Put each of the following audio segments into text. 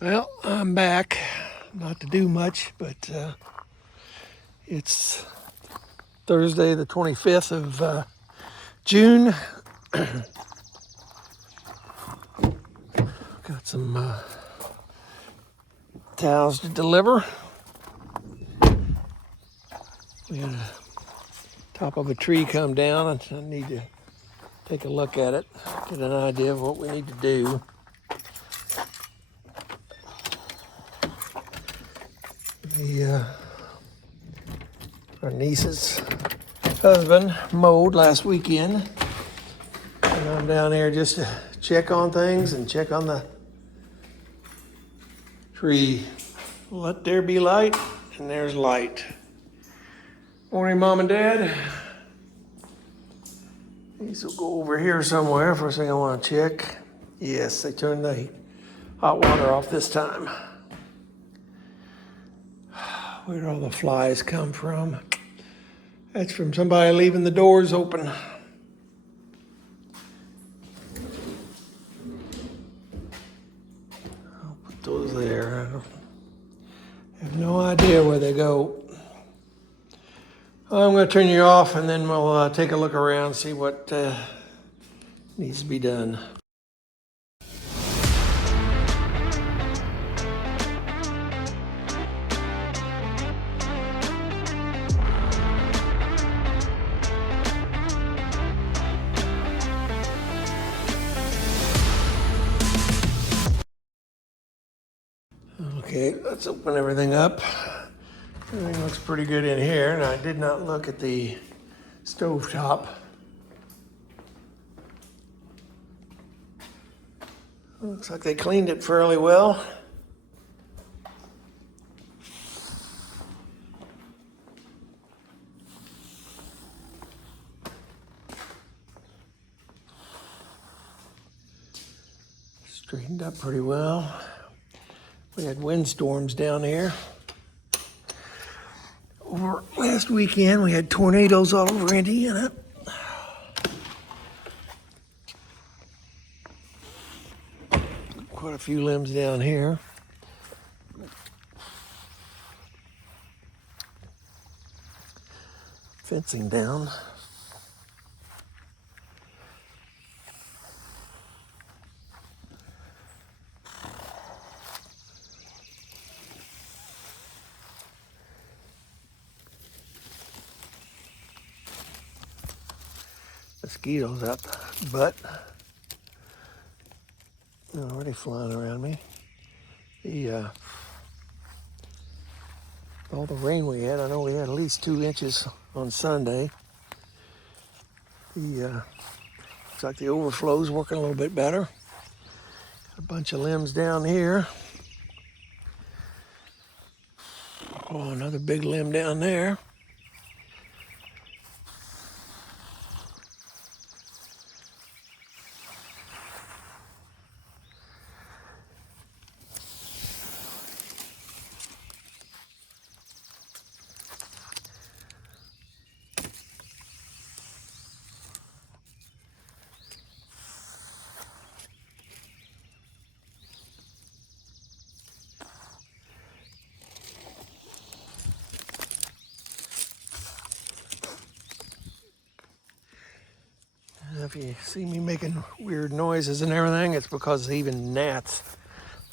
Well, I'm back. Not to do much, but it's Thursday, the 25th of June. Got some towels to deliver. We had a top of a tree come down, and I need to take a look at it, get an idea of what we need to do. Our niece's husband mowed last weekend, and I'm down here just to check on things and check on the tree. Let there be light, and there's light. Morning, Mom and Dad. These will go over here somewhere. First thing I want to check. Yes, they turned the hot water off this time. Where'd all the flies come from? That's from somebody leaving the doors open. I'll put those there. I have no idea where they go. I'm going to turn you off, and then we'll take a look around, see what needs to be done. Okay, let's open everything up. Everything looks pretty good in here, and I did not look at the stovetop. Looks like they cleaned it fairly well. Straightened up pretty well. We had windstorms down here. Over last weekend, we had tornadoes all over Indiana. Quite a few limbs down here. Fencing down. Mosquitoes out the butt. They're already flying around me. All the rain we had, I know we had at least 2 inches on Sunday. Looks like the overflow's working a little bit better. A bunch of limbs down here. Oh, another big limb down there. If you see me making weird noises and everything, it's because even gnats,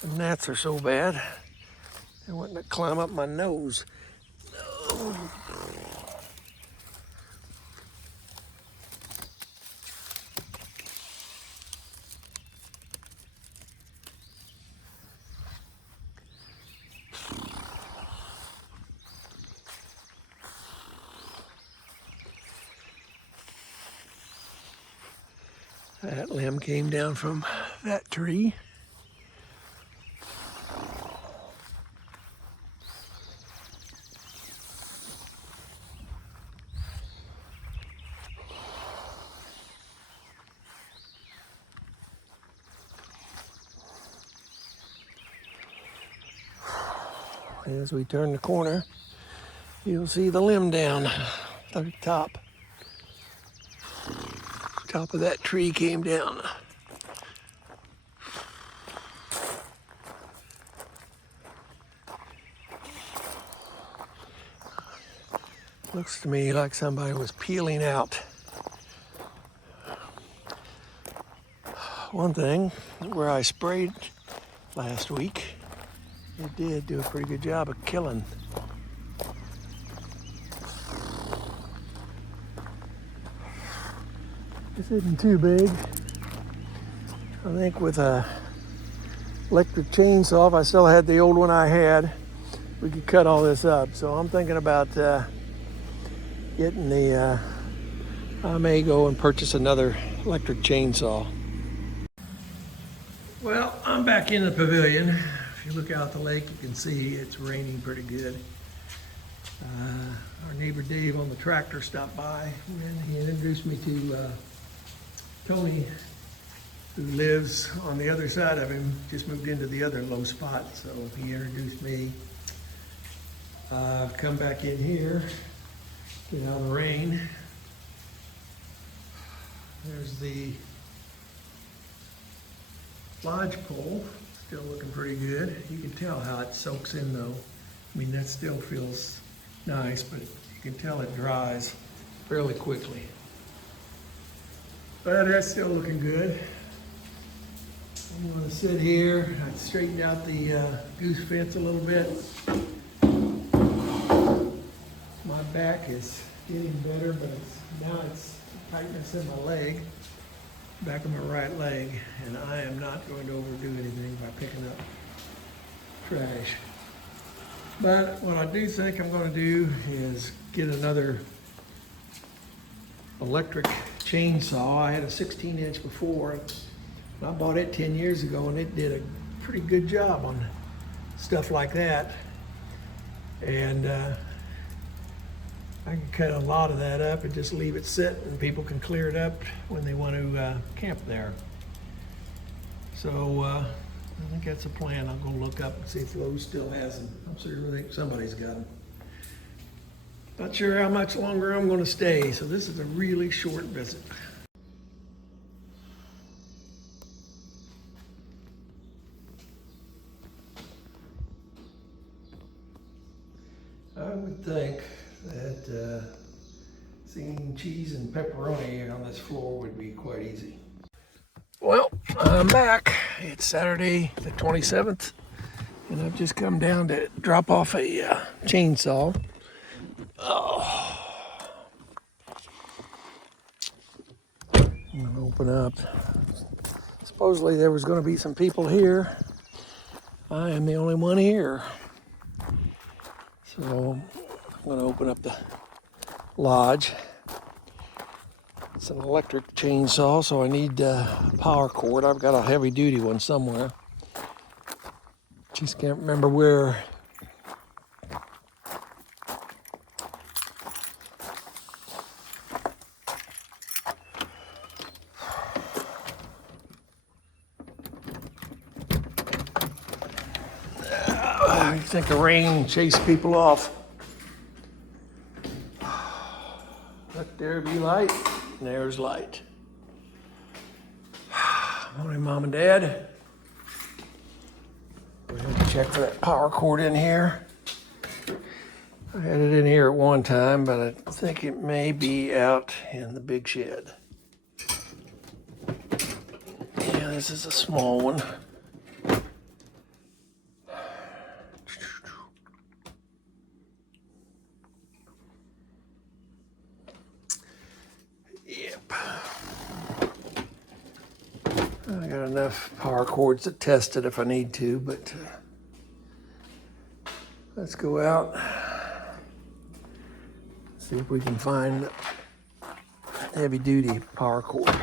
the gnats are so bad, they want to climb up my nose. That limb came down from that tree. As we turn the corner, you'll see the limb down the top. Top of that tree came down. Looks to me like somebody was peeling out. One thing, where I sprayed last week, it did do a pretty good job of killing. This isn't too big. I think with a electric chainsaw, if I still had the old one I had, we could cut all this up. So I'm thinking about getting the, I may go and purchase another electric chainsaw. Well, I'm back in the pavilion. If you look out the lake, you can see it's raining pretty good. Our neighbor Dave on the tractor stopped by and he introduced me to Tony, who lives on the other side of him, just moved into the other low spot. So he introduced me. Come back in here, get out of the rain. There's the lodge pole, still looking pretty good. You can tell how it soaks in though. I mean, that still feels nice, but you can tell it dries fairly quickly. But that's still looking good. I'm gonna sit here. I straightened out the goose fence a little bit. My back is getting better, but now it's tightness in my leg. Back of my right leg, and I am not going to overdo anything by picking up trash. But what I do think I'm going to do is get another electric chainsaw. I had a 16-inch before, and I bought it 10 years ago, and it did a pretty good job on stuff like that. And I can cut a lot of that up and just leave it sit, and people can clear it up when they want to camp there. So I think that's a plan. I'll go look up and see if Lowe's still has them. I'm sure somebody's got them. Not sure how much longer I'm going to stay, so this is a really short visit. I would think that seeing cheese and pepperoni on this floor would be quite easy. Well, I'm back. It's Saturday the 27th, and I've just come down to drop off a chainsaw. Oh. I'm gonna open up. Supposedly there was going to be some people here. I am the only one here. So I'm going to open up the lodge. It's an electric chainsaw, so I need a power cord. I've got a heavy duty one somewhere. Just can't remember where. I think the rain chased people off. Let there be light, and there's light. Morning, Mom and Dad. We're going to check for that power cord in here. I had it in here at one time, but I think it may be out in the big shed. Yeah, this is a small one. Yep. I got enough power cords to test it if I need to, but let's go out, see if we can find a heavy duty power cord.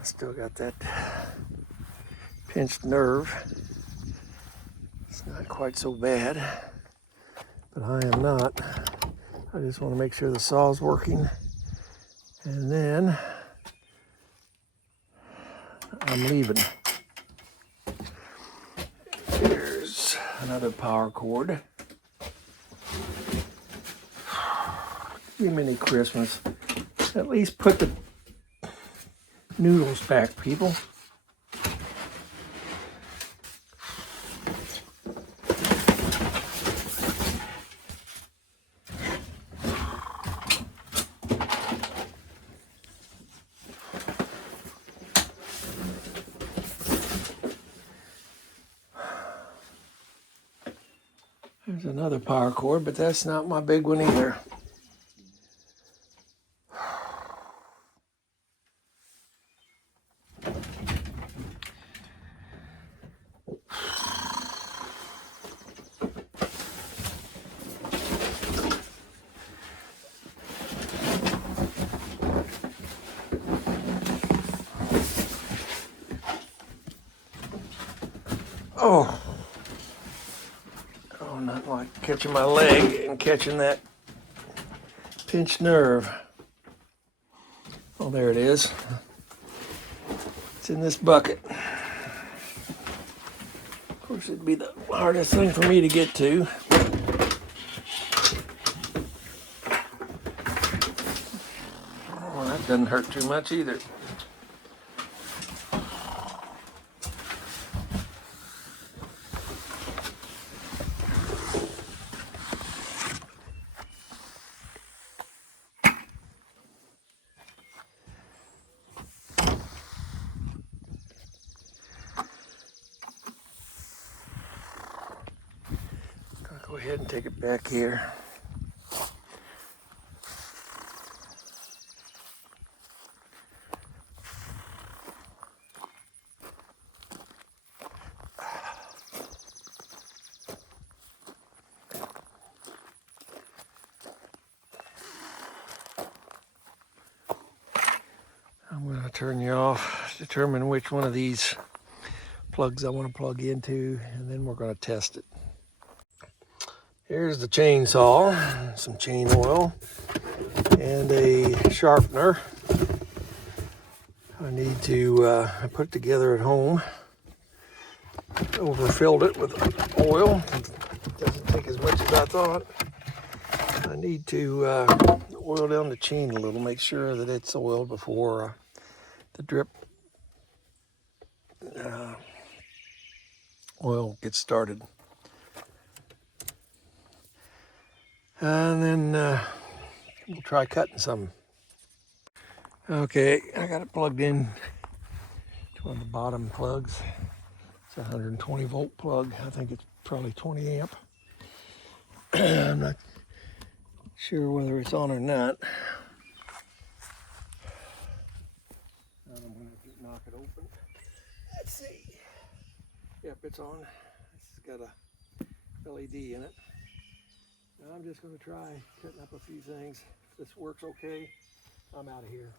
I still got that pinched nerve. It's not quite so bad, but I am not. I just want to make sure the saw's working, and then I'm leaving. Here's another power cord. Give me Christmas. At least put the noodles back, people. There's another power cord, but that's not my big one either. Oh, not like catching my leg and catching that pinched nerve. Oh, there it is. It's in this bucket. Of course, it'd be the hardest thing for me to get to. Oh, that doesn't hurt too much either. Go ahead and take it back here. I'm going to turn you off, determine which one of these plugs I want to plug into, and then we're going to test it. Here's the chainsaw, some chain oil, and a sharpener. I need to I put it together at home. Overfilled it with oil. It doesn't take as much as I thought. I need to oil down the chain a little, make sure that it's oiled before the drip oil gets started. And then we'll try cutting some. Okay, I got it plugged in to one of the bottom plugs. It's a 120 volt plug. I think it's probably 20 amp. I'm not sure whether it's on or not. I'm going to have to knock it open. Let's see. Yep, it's on. It's got a LED in it. Now I'm just going to try cutting up a few things. If this works okay, I'm out of here.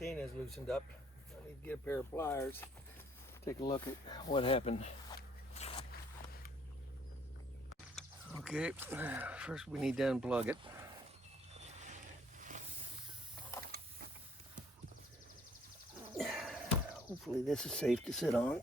chain is loosened up. I need to get a pair of pliers. Take a look at what happened. Okay, first we need to unplug it. Hopefully this is safe to sit on.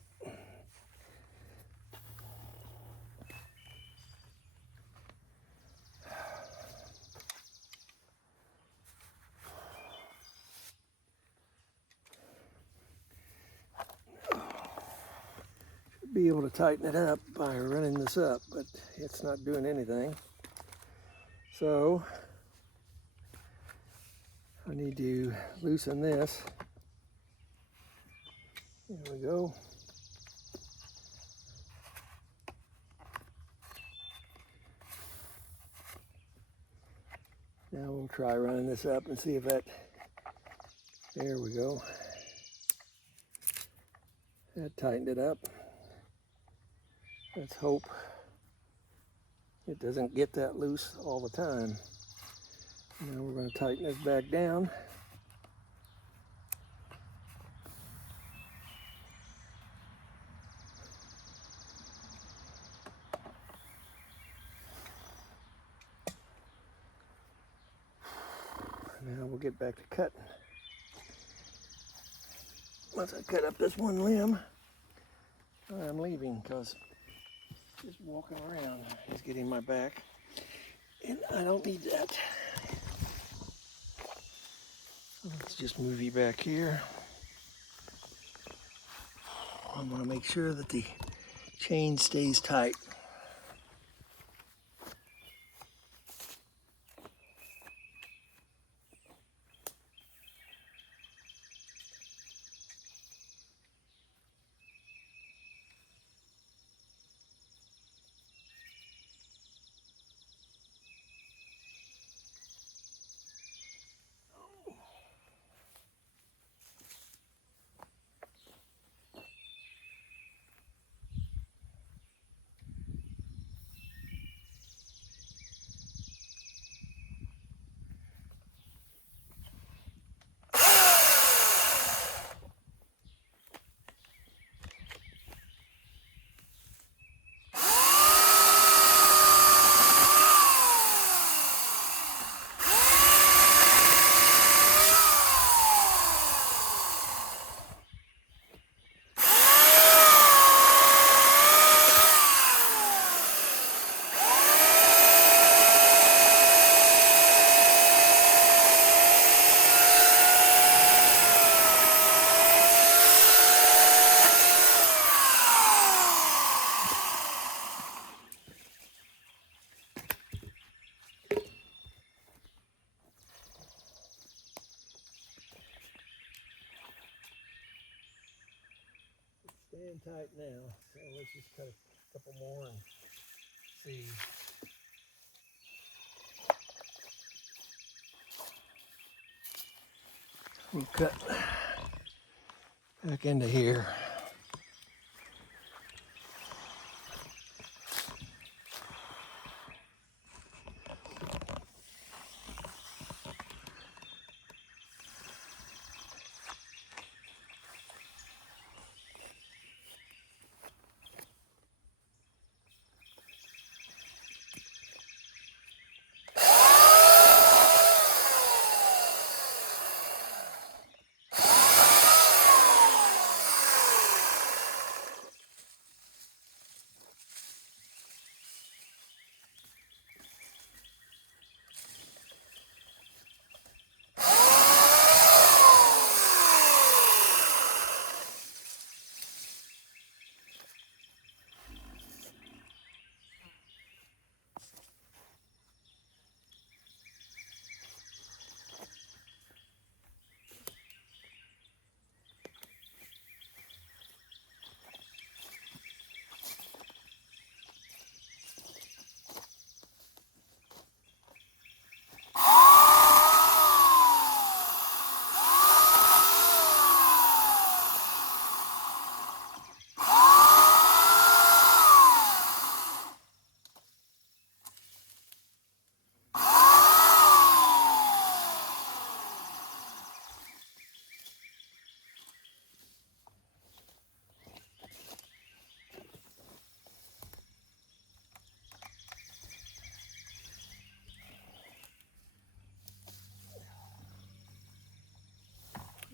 Should be able to tighten it up by running this up, but it's not doing anything. So I need to loosen this. There we go. Now we'll try running this up and see if that, there we go. That tightened it up. Let's hope it doesn't get that loose all the time. Now we're going to tighten this back down. Now we'll get back to cutting. Once I cut up this one limb, I'm leaving because just walking around is getting my back, and I don't need that. So let's just move you back here. I want to make sure that the chain stays tight. Staying tight now, so let's just cut a couple more and see. We'll cut back into here.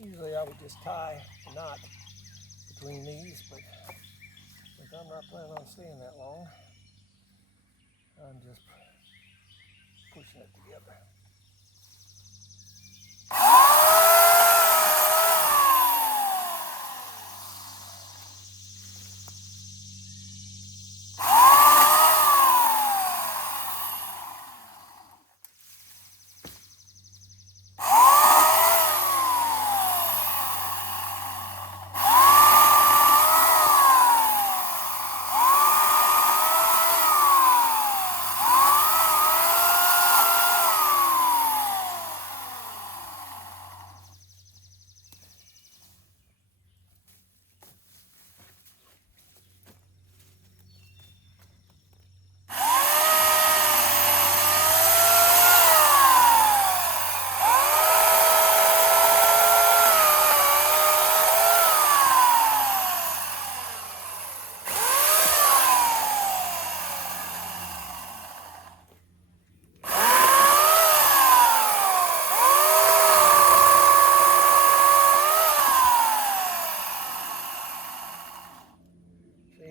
Usually I would just tie a knot between these, but since I'm not planning on staying that long, I'm just pushing it together.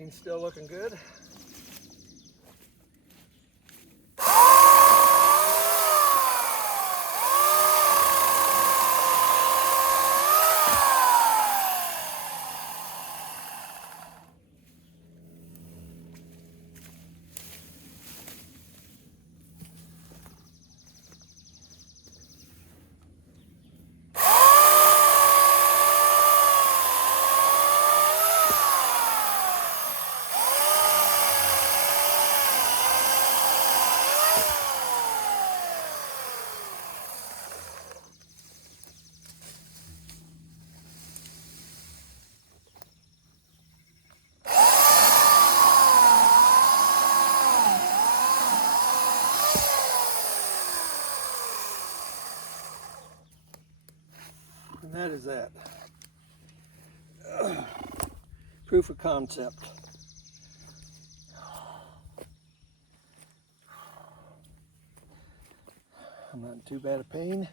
Machine's still looking good. And that is that. Proof of concept. I'm not in too bad a pain.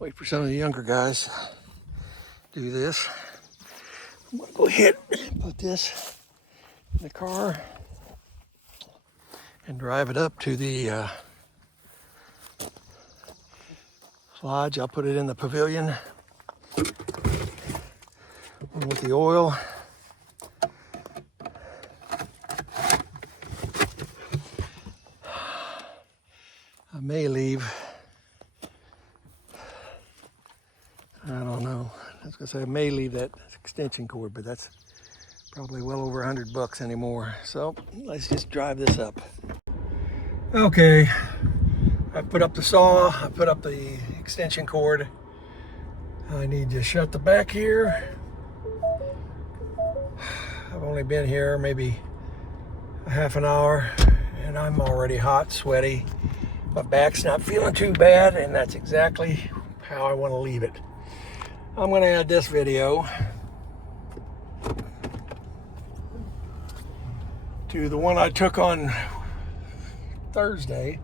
Wait for some of the younger guys to do this. I'm gonna go ahead and put this in the car and drive it up to the lodge. I'll put it in the pavilion with the oil. I may leave. I don't know. I was gonna say I may leave that extension cord, but that's probably well over $100 anymore. So let's just drive this up. Okay, I put up the saw, I put up the extension cord. I need to shut the back here. I've only been here maybe a half an hour and I'm already hot, sweaty. My back's not feeling too bad, and that's exactly how I want to leave it. I'm going to add this video to the one I took on Thursday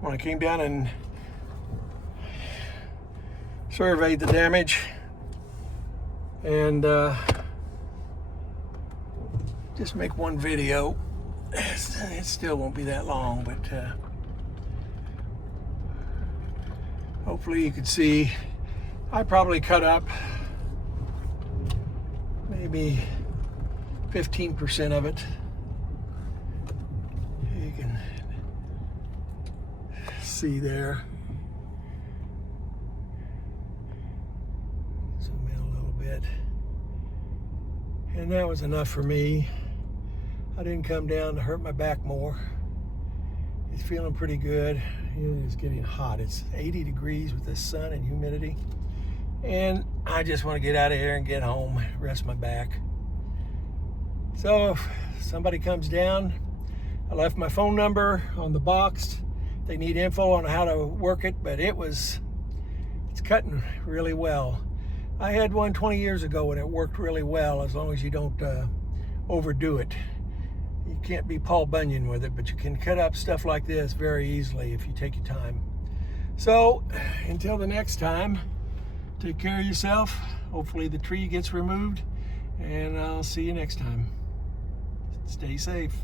when I came down and surveyed the damage, and just make one video. It still won't be that long, but hopefully you could see. I probably cut up maybe 15% of it. You can see there. Zoom in a little bit. And that was enough for me. I didn't come down to hurt my back more. It's feeling pretty good. It's getting hot. It's 80 degrees with the sun and humidity. And I just want to get out of here and get home, rest my back. So if somebody comes down, I left my phone number on the box. They need info on how to work it, but it's cutting really well. I had one 20 years ago and it worked really well as long as you don't overdo it. You can't be Paul Bunyan with it, but you can cut up stuff like this very easily if you take your time. So until the next time, take care of yourself. Hopefully the tree gets removed, and I'll see you next time. Stay safe.